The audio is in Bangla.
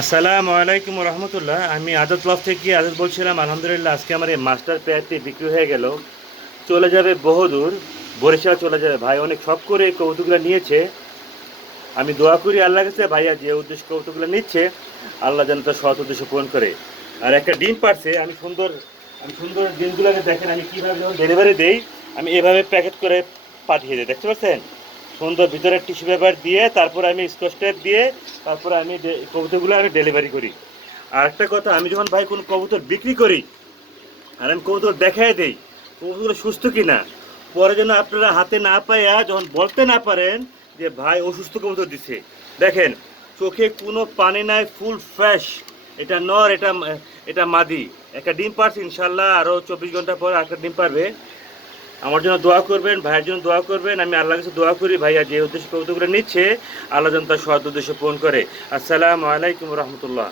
আসসালামু আলাইকুম রহমতুল্লাহ। আমি আদত লফ থেকে আদত বলছিলাম। আলহামদুলিল্লাহ, আজকে আমার এই মাস্টার পেয়ারটি বিক্রি হয়ে গেল। চলে যাবে বহুদূর, বরিশাল চলে যাবে। ভাই অনেক শখ করে এই কৌতুকগুলো নিয়েছে। আমি দোয়া করি আল্লাহর কাছে, ভাইয়া যে উদ্দেশ্য কৌতুকগুলো নিচ্ছে আল্লাহ যেন তার সৎ উদ্দেশ্য পূরণ করে। আর একটা ডিম পারছে। আমি সুন্দর ডিমগুলোকে দেখেন, আমি কীভাবে যখন ডেলিভারি দেই আমি এভাবে প্যাকেট করে পাঠিয়ে দিই, দেখতে পাচ্ছেন? সুন্দর ভিতরে টিস্যু পেপার দিয়ে, তারপরে আমি স্কচ টেপ দিয়ে, তারপরে আমি কবুতরগুলো আমি ডেলিভারি করি। আর একটা কথা, আমি যখন ভাই কোনো কবুতর বিক্রি করি আর আমি কবুতর দেখাই দেই কবুতরগুলো সুস্থ কিনা, পরে যেন আপনারা হাতে না পাইয়া যখন বলতে না পারেন যে ভাই অসুস্থ কবুতর দিছে। দেখেন, চোখে কোনো পানি নাই, ফুল ফ্রেশ। এটা নর, এটা মাদি। একটা ডিম পারছে, ইনশাল্লাহ আরও 24 ঘন্টা পর একটা ডিম পারবে। আমার জন্য দোয়া করবেন, ভাইয়ের জন্য দোয়া করবেন। আমি আল্লাহর কাছে দোয়া করি ভাইয়া যে উদ্দেশ্য কবুতরগুলো নিচ্ছে আল্লাহ যেন তার সৎ উদ্দেশ্য পূরণ করে। আসসালামু আলাইকুম রহমতুল্লাহ।